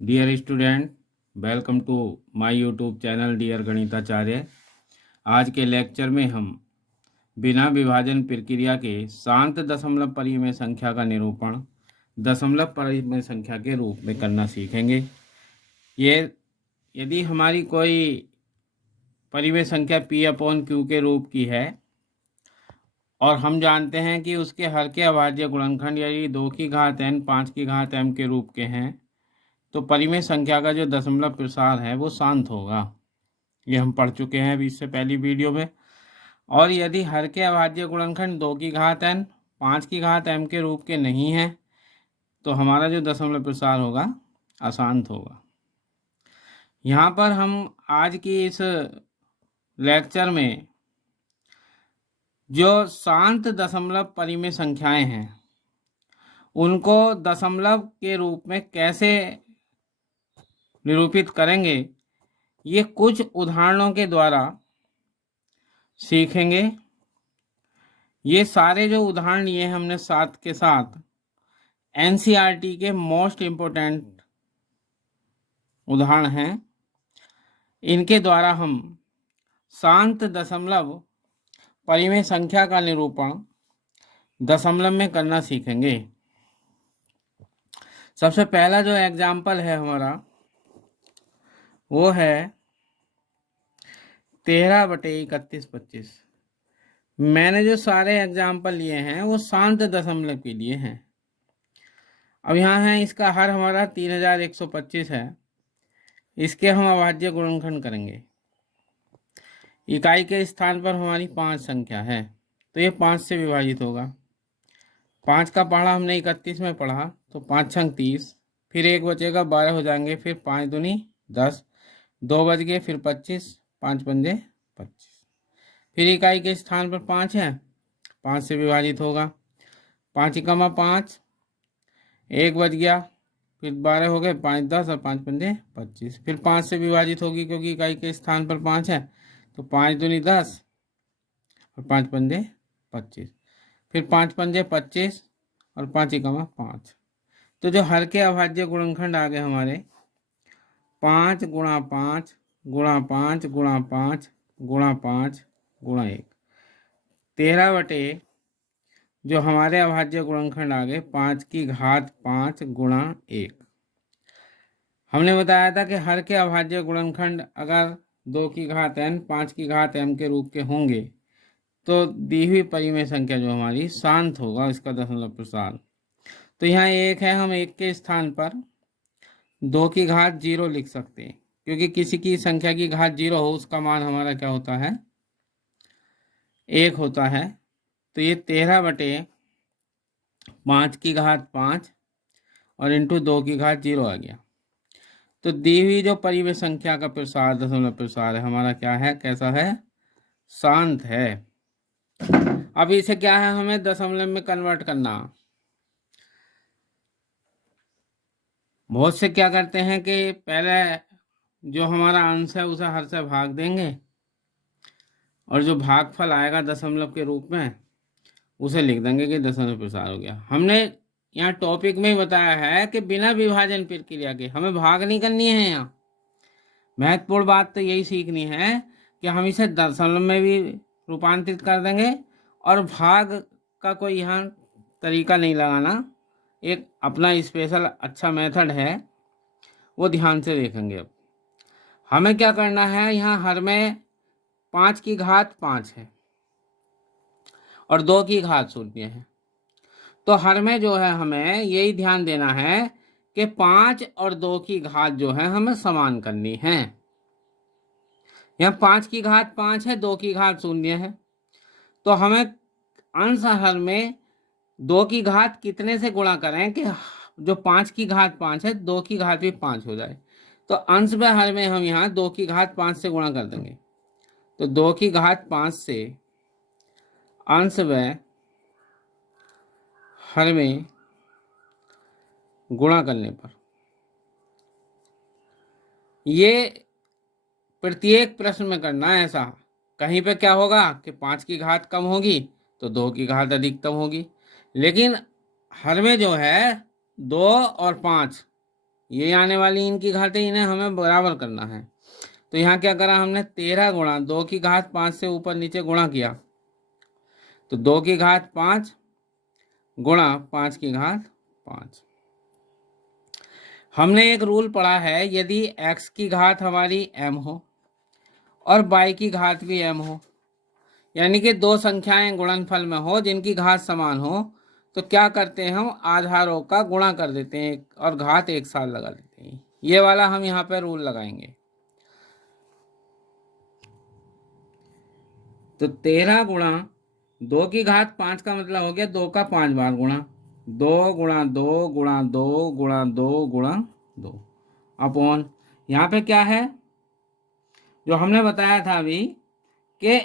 Dear student, welcome to my YouTube channel dear Ganitacharya. आज के lecture में हम बिना विभाजन प्रक्रिया के शांत दशमलव परिमेय संख्या का निरूपण दशमलव परिमेय संख्या के रूप में करना सीखेंगे। ये यदि हमारी कोई परिमेय संख्या p/q के रूप की है और हम जानते हैं कि उसके हर के अभाज्य गुणनखंड यदि 2 की घात n 5 की घात m के रूप के हैं तो परिमेय संख्या का जो दशमलव प्रसार है वो शांत होगा। ये हम पढ़ चुके हैं अभी इससे पहली वीडियो में। और यदि हर के अभाज्य गुणनखंड 2 की घात n 5 की घात m के रूप के नहीं हैं तो हमारा जो दशमलव प्रसार होगा अशांत होगा। यहाँ पर हम आज की इस लेक्चर में जो शांत दशमलव परिमेय संख्याएं हैं उनको दशमलव के रूप में कैसे निरूपित करेंगे ये कुछ उदाहरणों के द्वारा सीखेंगे। ये सारे जो उदाहरण लिए हमने साथ के साथ एनसीईआरटी के मोस्ट इम्पोर्टेंट उदाहरण हैं। इनके द्वारा हम शांत दशमलव परिमेय संख्या का निरूपण दशमलव में करना सीखेंगे। सबसे पहला जो एग्जाम्पल है हमारा वो है 13/31/25। मैंने जो सारे एग्जाम्पल लिए हैं वो शांत दशमलव के लिए हैं। अब यहाँ है इसका हर हमारा 3125 है। इसके हम अभाज्य गुणनखंड करेंगे। इकाई के स्थान पर हमारी 5 संख्या है तो ये 5 से विभाजित होगा। 5 का पढ़ा हमने 31 में पढ़ा तो 5 छंग 30, फिर 1 बचेगा 12 हो जाएंगे, फिर 5 दूनी 10, 2 बच गए, फिर 25, 5 पंजे 25। फिर इकाई के स्थान पर 5 है, 5 से विभाजित होगा। 5 एकमा 5, 1 बच गया, फिर 12 हो गए, 5 10 और 5 पंजे 25। फिर 5 से विभाजित होगी क्योंकि इकाई के स्थान पर 5 है तो 5 दूनी 10 और 5 पंजे 25। फिर 5 पंजे 25 और 5 एकमा 5। तो जो हर के अभाज्य गुणनखंड आ गए हमारे 5 गुणा 5 गुणा 5 गुणा 5 गुणा 5 गुणा 1। 13 जो हमारे अभाज्य गुणनखंड आ गए 5 की घात 5 गुणा 1। हमने बताया था कि हर के अभाज्य गुणनखंड अगर 2 की घात n 5 की घात m के रूप के होंगे तो दी हुई परिमेय संख्या जो हमारी शांत होगा इसका दशमलव प्रसार। तो यहाँ 1 है, हम 1 के स्थान पर 2 की घात 0 लिख सकते हैं क्योंकि किसी की संख्या की घात 0 हो उसका मान हमारा क्या होता है 1 होता है। तो ये 13/5 की घात 5 और इंटू 2 की घात 0 आ गया। तो दी हुई जो परिमेय संख्या का प्रसार दशमलव प्रसार है हमारा क्या है, कैसा है, शांत है। अब इसे क्या है हमें दशमलव में कन्वर्ट करना। बहुत से क्या करते हैं कि पहले जो हमारा अंश है उसे हर से भाग देंगे और जो भागफल आएगा दशमलव के रूप में उसे लिख देंगे कि दशमलव प्रसार हो गया। हमने यहाँ टॉपिक में ही बताया है कि बिना विभाजन प्रक्रिया के हमें भाग नहीं करनी है। यहाँ महत्वपूर्ण बात तो यही सीखनी है कि हम इसे दशमलव में भी रूपांतरित कर देंगे और भाग का कोई यहाँ तरीका नहीं लगाना। एक अपना स्पेशल अच्छा मेथड है वो ध्यान से देखेंगे। अब हमें क्या करना है, यहाँ हर में 5 की घात 5 है और 2 की घात 0 है। तो हर में जो है हमें यही ध्यान देना है कि 5 और 2 की घात जो है हमें समान करनी है। यहाँ 5 की घात 5 है, 2 की घात 0 है। तो हमें अंश हर में 2 की घात कितने से गुणा करें कि जो 5 की घात 5 है 2 की घात भी 5 हो जाए। तो अंश में हर में हम यहाँ 2 की घात 5 से गुणा कर देंगे। तो 2 की घात 5 से अंश में हर में गुणा करने पर ये प्रत्येक प्रश्न में करना है ऐसा। कहीं पे क्या होगा कि 5 की घात कम होगी तो 2 की घात अधिकतम होगी, लेकिन हर में जो है 2 और 5 ये आने वाली इनकी घातें, इन्हें हमें बराबर करना है। तो यहाँ क्या करा हमने, 13 गुणा 2 की घात 5 से ऊपर नीचे गुणा किया, तो 2 की घात 5 गुणा 5 की घात 5। हमने एक रूल पढ़ा है, यदि x की घात हमारी m हो और y की घात भी m हो, यानी कि दो संख्याएं गुणनफल में हो जिनकी घात समान हो, तो क्या करते हैं हम, आधारों का गुणा कर देते हैं और घात एक साथ लगा देते हैं। ये वाला हम यहाँ पे रूल लगाएंगे। तो 13 गुणा 2 की घात 5 का मतलब हो गया 2 का 5 बार गुणा, 2 गुणा 2 गुणा 2 गुणा 2 गुणा 2 अपॉन, यहाँ पे क्या है जो हमने बताया था अभी कि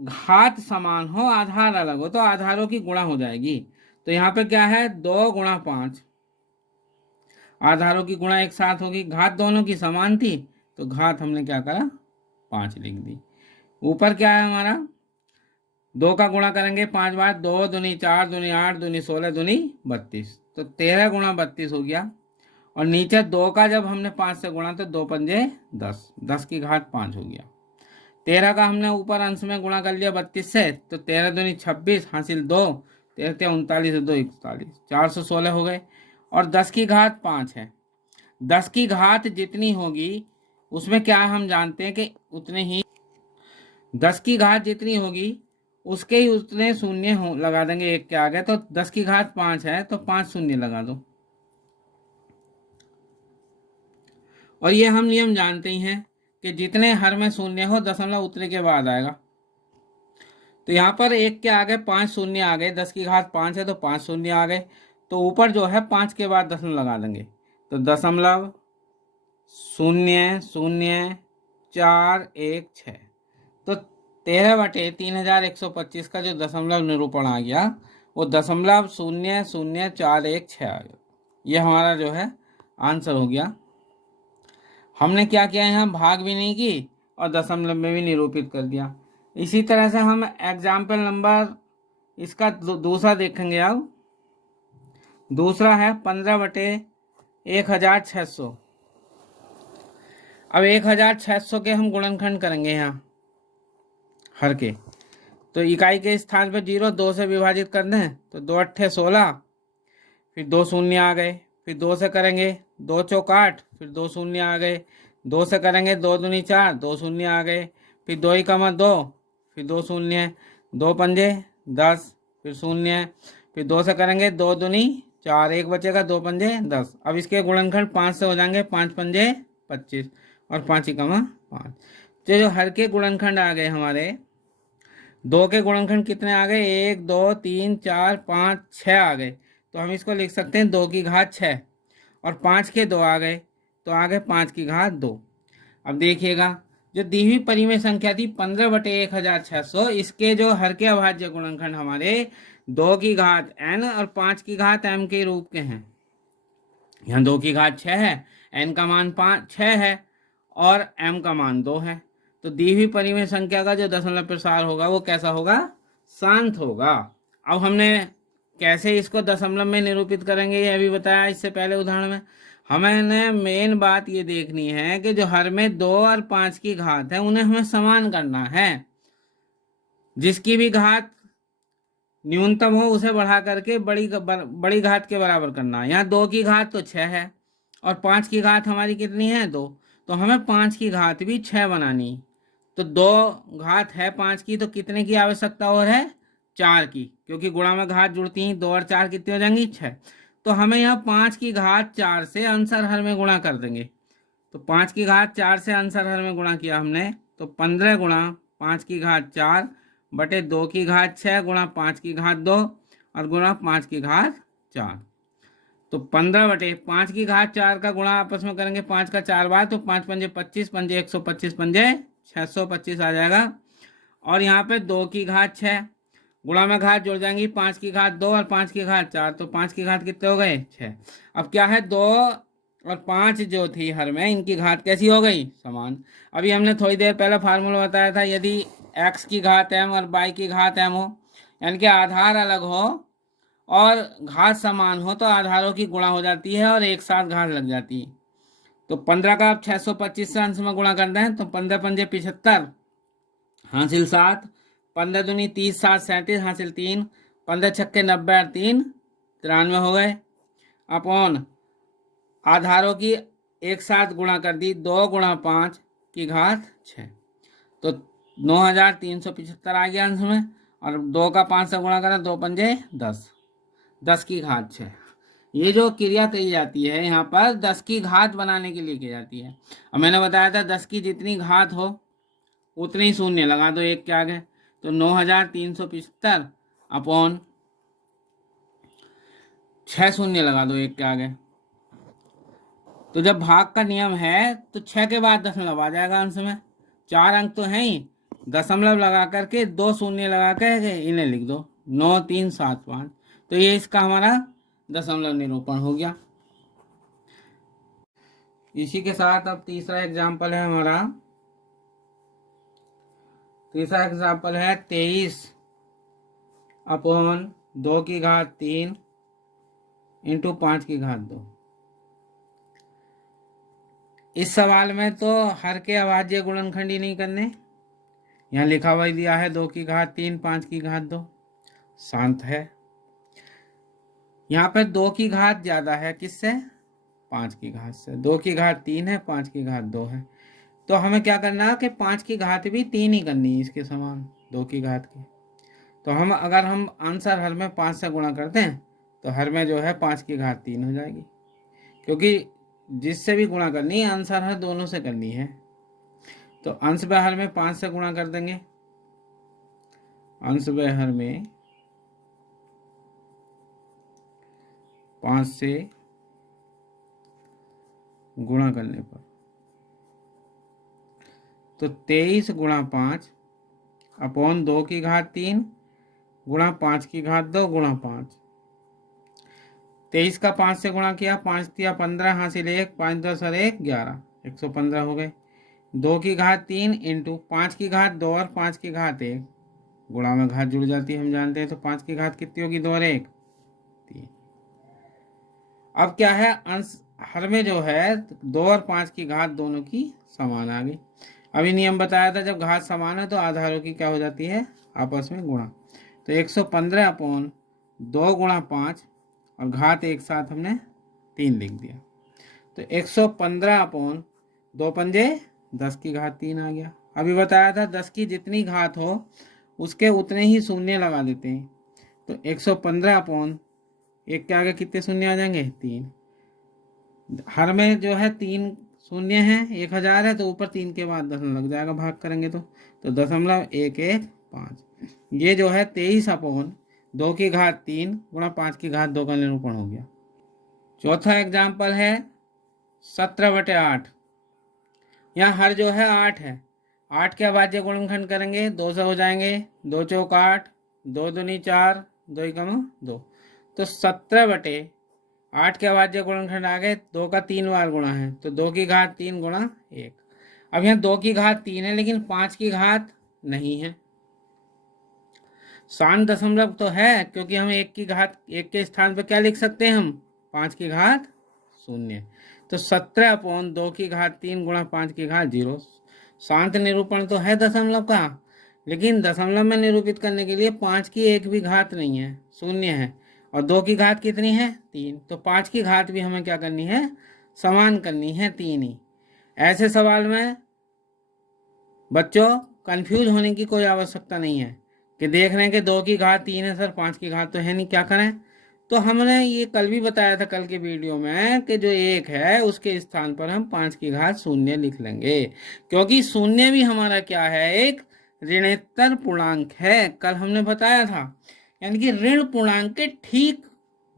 घात समान हो आधार अलग हो तो आधारों की गुणा हो जाएगी। तो यहाँ पे क्या है, 2 गुणा 5, आधारों की गुणा एक साथ होगी, घात दोनों की समान थी तो घात हमने क्या करा, 5 लिख दी। ऊपर क्या है हमारा, 2 का गुणा करेंगे 5 बार, 2 दूनी 4 दूनी 8 दूनी 16 दूनी 32, तो 13 गुणा 32 हो गया। और नीचे 2 का जब हमने 5 से गुणा तो 2 पंजे 10, 10 की घात 5 हो गया। 13 का हमने ऊपर अंश में गुणा कर लिया 32 से, तो 13 दूनी 26 हासिल 2, 13 39 2 41, 416 हो गए। और 10 की घात 5 है, 10 की घात जितनी होगी उसमें क्या हम जानते हैं कि उतने ही 10 की घात जितनी होगी उसके ही उतने शून्य हो लगा देंगे एक के आगे। तो 10 की घात 5 है तो 5 शून्य लगा दो। और ये हम नियम जानते ही हैं कि जितने हर में शून्य हो दशमलव उतने के बाद आएगा। तो यहाँ पर एक के आगे 5 शून्य आ गए, 10 की घात 5 है तो 5 शून्य आ गए, तो ऊपर जो है 5 के बाद दशमलव लगा देंगे, तो 0.00416। तो 13/3125 का जो दशमलव निरूपण आ गया वो 0.00416 आ गया। ये हमारा जो है आंसर हो गया। हमने क्या किया, यहाँ भाग भी नहीं की और दशमलव में भी निरूपित कर दिया। इसी तरह से हम एग्जाम्पल नंबर इसका दूसरा देखेंगे। अब दूसरा है 15/1600। अब 1600 के हम गुणनखंड करेंगे यहाँ हर के, तो इकाई के स्थान पर 0 2 से विभाजित कर दें तो 2 अट्ठे 16, फिर 2 शून्य आ गए, फिर 2 से करेंगे 2 चौक 8, फिर 2 शून्य आ गए, 2 से करेंगे 2 दूनी 4, 2 शून्य आ गए, फिर 2 ही कमा 2, फिर 2 शून्य, 2 पंजे 10, फिर शून्य, फिर 2 से करेंगे 2 दूनी 4, एक बचेगा, 2 पंजे 10। अब इसके गुणनखंड 5 से हो जाएंगे, 5 पंजे 25 और 5 ही कमा 5। तो जो हर के गुणनखंड आ गए हमारे, 2 के गुणनखंड कितने आ गए, 1 2 3 4 5 6 आ गए, तो हम इसको लिख सकते हैं 2 की घात 6। और 5 के 2 आ गए तो आ गए 5 की घात 2। अब देखिएगा जो दी हुई परिमेय संख्या थी 15/1600, इसके जो हर के अभाज्य गुणनखंड हमारे 2 की घात n और 5 की घात m के रूप के हैं। यहाँ 2 की घात 6 है, n का मान 6 है और m का मान 2 है। तो दी हुई परिमेय संख्या का जो दशमलव प्रसार होगा वो कैसा होगा, शांत होगा। अब हमने कैसे इसको दशमलव में निरूपित करेंगे ये अभी बताया इससे पहले उदाहरण में। हमें मेन बात ये देखनी है कि जो हर में 2 और 5 की घात है उन्हें हमें समान करना है। जिसकी भी घात न्यूनतम हो उसे बढ़ा करके बड़ी घात के बराबर करना है। यहाँ 2 की घात तो 6 है और 5 की घात हमारी कितनी है, 2, तो हमें 5 की घात भी 6 बनानी। तो 2 घात है 5 की तो कितने की आवश्यकता और है, 4 की, क्योंकि गुणा में घात जुड़ती हैं, 2 और 4 कितनी हो जाएंगी, 6। तो हमें यहाँ 5 की घात 4 से अंशर हर में गुणा कर देंगे। तो 5 की घात 4 से अंशर हर में गुणा किया हमने, तो 15 गुणा 5 की घात 4 बटे 2 की घात 6 गुणा 5 की घात 2 और गुणा 5 की घात 4। तो 15/5 की घात 4 का गुणा आपस में करेंगे 5 का 4 बार, तो 5 पंजे 25, पंजे 125, पंजे 625 आ जाएगा। और यहाँ पे 2 की घात 6 गुणा में घात जुड़ जाएंगी, 5 की घात 2 और 5 की घात 4, तो 5 की घात कितने हो गए, 6। अब क्या है, 2 और 5 जो थी हर में इनकी घात कैसी हो गई, समान। अभी हमने थोड़ी देर पहले फार्मूला बताया था, यदि x की घात m और y की घात m हो, यानी कि आधार अलग हो और घात समान हो तो आधारों की गुणा हो जाती है और एक साथ घात लग जाती है। तो 15 का आप 625 से अंश में गुणा करते हैं तो 15 पंजे 75 हासिल 7, 15 दूनी 30, 7 37 हासिल 3, 15 छक्के 90 और 3 93 हो गए। अपॉन आधारों की एक साथ गुणा कर दी, 2 गुणा 5 की घात 6, तो 9375 आ गया अंश में। और 2 का 5 से गुणा करा, 2 पंजे 10, 10 की घात 6। ये जो क्रिया कही जाती है यहाँ पर 10 की घात बनाने के लिए की जाती है। और मैंने बताया था 10 की जितनी घात हो उतने ही शून्य लगा दो एक के आगे, तो 9375 अपॉन 6 शून्य लगा दो एक के आगे। तो जब भाग का नियम है तो 6 के बाद दशमलव आ जाएगा अंश में। 4 अंक तो है ही, दशमलव लगा करके 2 शून्य लगा के इन्हें लिख दो, 9375। तो ये इसका हमारा दशमलव निरूपण हो गया। इसी के साथ अब तीसरा एग्जाम्पल है हमारा। तीसरा एग्जाम्पल है 23 अपॉन 2 की घात 3 इंटू 5 की घात 2। इस सवाल में तो हर के अभाज्य गुणनखंडी नहीं करने। यहाँ लिखा हुआ दिया है 2 की घात 3 5 की घात 2, शांत है। यहाँ पे 2 की घात ज्यादा है किससे, 5 की घात से। 2 की घात 3 है, 5 की घात 2 है, तो हमें क्या करना है कि 5 की घात भी 3 ही करनी है इसके समान 2 की घात की। तो अगर हम आंसर हर में 5 से गुणा करते हैं तो हर में जो है 5 की घात 3 हो जाएगी, क्योंकि जिससे भी गुणा करनी है आंसर हर दोनों से करनी है। तो अंश व हर में 5 से गुणा कर देंगे, अंश व हर में 5 से गुणा करने पर तो 23 गुणा 5 अपॉन 2 की घात 3 गुणा 5 की घात 2 गुणा 5। 23 का 5 से गुणा किया, 5 दिया 15 हासिल 1, 5 10 और 1 11, 115 हो गए। 2 की घात 3 इंटू 5 की घात 2 और 5 की घात 1, गुणा में घात जुड़ जाती है हम जानते हैं, तो 5 की घात कितनी होगी, 2 और 1 3। अब क्या है, अंश हर में जो है 2 और 5 की घात दोनों की समान आ गई। अभी नियम बताया था जब घात समान है तो आधारों की क्या हो जाती है, आपस में गुणा। तो 115 अपॉन 2 गुणा 5 और घात एक साथ हमने 3 लिख दिया, तो 115 अपॉन 2 पंजे 10 की घात 3 आ गया। अभी बताया था 10 की जितनी घात हो उसके उतने ही शून्य लगा देते हैं, तो 115 अपॉन एक के आगे कितने शून्य आ जाएंगे, 3। हर में जो है 3 शून्य है, 1000 है, तो ऊपर 3 के बाद दशमलव लग जाएगा भाग करेंगे तो 0.115। ये जो है 23 अपॉन 2 की घात 3 गुणा 5 की घात 2 का निरूपण हो गया। चौथा एग्जाम्पल है 17/8। यहाँ हर जो है 8 है, 8 के अभाज्य गुणनखंड करेंगे 2 से हो जाएंगे, 2 चौक 8, 2 दूनी 4, 2 एकम 2, तो 17/8 के अभाज्य गुणनखंड आ गए, 2 का 3 बार गुणा है, तो 2 की घात 3 गुणा 1। अब यहाँ 2 की घात 3 है लेकिन 5 की घात नहीं है। शांत दशमलव तो है, क्योंकि हम 1 की घात 1 के स्थान पर क्या लिख सकते हैं, हम 5 की घात 0। तो 17 अपॉन 2 की घात 3 गुणा 5 की घात 0। शांत निरूपण तो है दशमलव का, लेकिन दशमलव में निरूपित करने के लिए 5 की एक भी घात नहीं है, 0 है, और 2 की घात कितनी है, 3, तो 5 की घात भी हमें क्या करनी है, समान करनी है, 3 ही। ऐसे सवाल में बच्चों कंफ्यूज होने की कोई आवश्यकता नहीं है कि देख रहे हैं कि 2 की घात 3 है सर, 5 की घात तो है नहीं, क्या करें। तो हमने ये कल भी बताया था कल के वीडियो में कि जो 1 है उसके स्थान पर हम 5 की घात 0 लिख लेंगे, क्योंकि 0 भी हमारा क्या है, एक ऋणोत्तर पूर्णांक है, कल हमने बताया था। यानी कि ऋण पूर्णांक के ठीक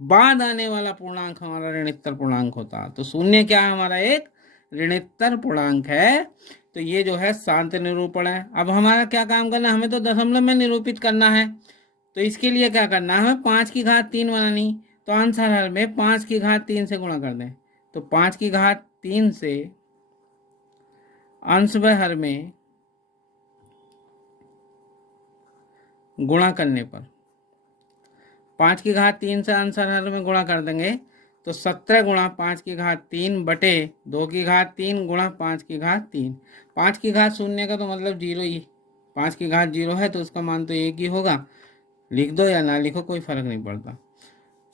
बाद आने वाला पूर्णांक हमारा ऋणोत्तर पूर्णांक होता, तो 0 क्या है, हमारा एक ऋणोत्तर पूर्णांक है। तो ये जो है शांत निरूपण है। अब हमारा क्या काम करना है, हमें तो दशमलव में निरूपित करना है, तो इसके लिए क्या करना है, हमें 5 की घात 3 बनानी। तो आंसर हर में 5 की घात 3 से गुणा कर दें, तो 5 की घात 3 से अंश व हर में गुणा करने पर 5 की घात 3 से आंसर हर में गुणा कर देंगे तो 17 गुणा 5 की घात 3 बटे 2 की घात 3 गुणा 5 की घात 3। 5 की घात शून्य का तो मतलब जीरो ही, 5 की घात जीरो है तो उसका मान तो एक ही होगा, लिख दो या ना लिखो कोई फर्क नहीं पड़ता।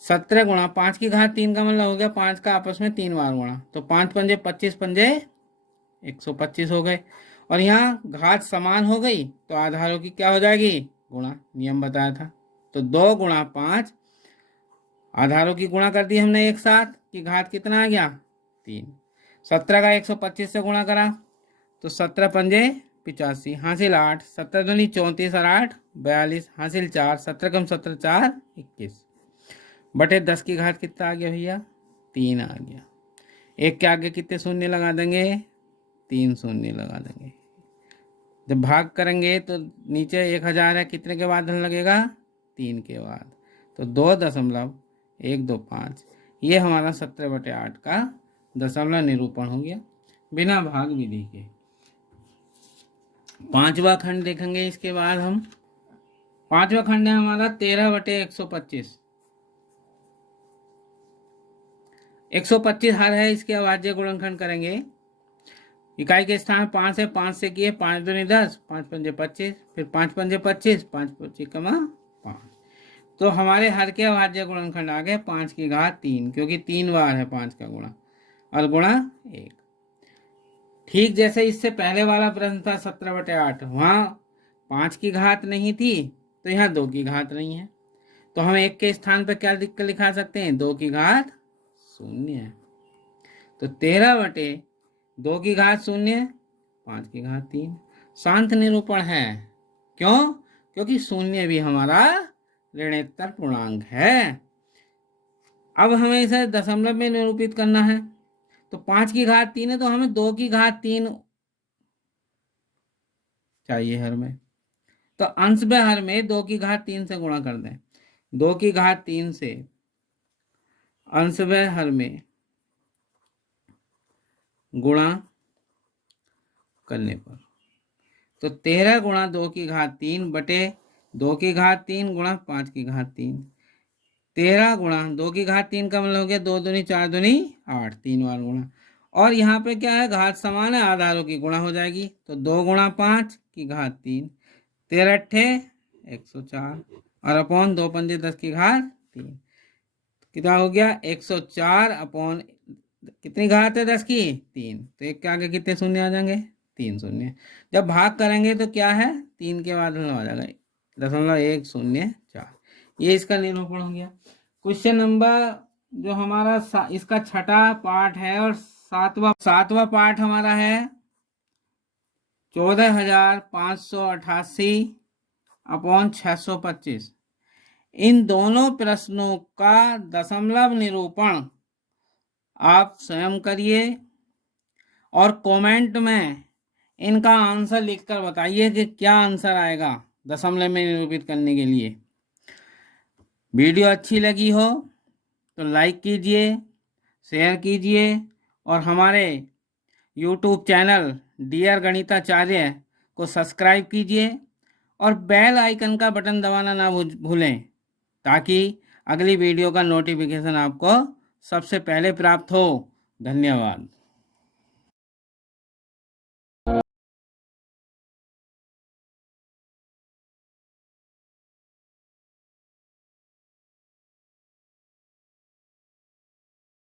17 गुणा 5 की घात 3 का मतलब हो गया 5 का आपस में 3 बार गुणा, तो 5 पंजे 25 पंजे 125 हो गए। और यहाँ घात समान हो गई तो आधारों की क्या हो जाएगी, गुणा, नियम बताया था। तो 2 गुणा 5, आधारों की गुणा कर दी हमने एक साथ, कि घात कितना आ गया 3। 17 का 125 से गुणा करा तो 17 पंजे 85, हासिल 8, 17 दूनी 34 और 8 42, हासिल 4, 17 कम 17 4 21 बटे 10 की घात कितना आ गया भैया, 3 आ गया। एक के आगे कितने शून्य लगा देंगे, 3 शून्य लगा देंगे। जब भाग करेंगे तो नीचे 1000 है, कितने के बाद धन लगेगा, 3 के बाद, तो 2.125, ये हमारा 17/8 का दशमलव निरूपण हो गया बिना भाग विधि के। 5वां खंड देखेंगे इसके बाद हम। 5वां खंड है हमारा 13/125। 125 हर है, इसके अभाज्य गुणनखंड करेंगे। इकाई के स्थान 5 है, 5 से किए 5 दूनी 10, 5 पंजे 25, फिर 5 पंजे 25, 5 25 कमा 5, तो हमारे हर के अभाज्य गुणनखंड आ गए 5 की घात 3, क्योंकि 3 बार है 5 का गुणा और गुणा 1। ठीक जैसे इससे पहले वाला प्रश्न था 17/8, वहाँ 5 की घात नहीं थी तो यहाँ 2 की घात नहीं है, तो हम 1 के स्थान पर क्या लिख कर लिखा सकते हैं, 2 की घात 0। तो 13/2 की घात 0, 5 की घात 3 शांत निरूपण है। क्यों, क्योंकि 0 भी हमारा ऋणोत्तर पूर्णांक है। अब हमें इसे दशमलव में निरूपित करना है, तो 5 की घात 3 है तो हमें 2 की घात 3 चाहिए हर में, तो अंश में हर में 2 की घात 3 से गुणा कर दें। 2 की घात 3 से अंश में हर में गुणा करने पर तो 13 गुणा 2 की घात 3 बटे 2 की घात 3 गुणा 5 की घात 3। 13 गुणा 2 की घात 3 का मतलब हो गया 2 दूनी 4 दूनी 8, 3 बार गुणा। और यहाँ पे क्या है, घात समान है, आधारों की गुणा हो जाएगी, तो 2 गुणा 5 की घात 3, 13 अट्ठे 104 और अपॉन 2 पंजे 10 की घात 3, कितना हो गया 104 अपॉन कितनी घात है 10 की 3, तो एक के आगे कितने शून्य आ जाएंगे, 3 शून्य। जब भाग करेंगे तो क्या है, 3 के बाद आ जाएगा 0.104। ये इसका निरूपण हो गया। क्वेश्चन नंबर जो हमारा इसका छठा पार्ट है और सातवां पार्ट हमारा है 14,588 अपॉन 625। इन दोनों प्रश्नों का दशमलव निरूपण आप स्वयं करिए और कमेंट में इनका आंसर लिखकर बताइए कि क्या आंसर आएगा दशमलव में निरूपित करने के लिए। वीडियो अच्छी लगी हो तो लाइक कीजिए, शेयर कीजिए और हमारे YouTube चैनल डियर गणिताचार्य को सब्सक्राइब कीजिए और बेल आइकन का बटन दबाना ना भूलें, ताकि अगली वीडियो का नोटिफिकेशन आपको सबसे पहले प्राप्त हो। धन्यवाद।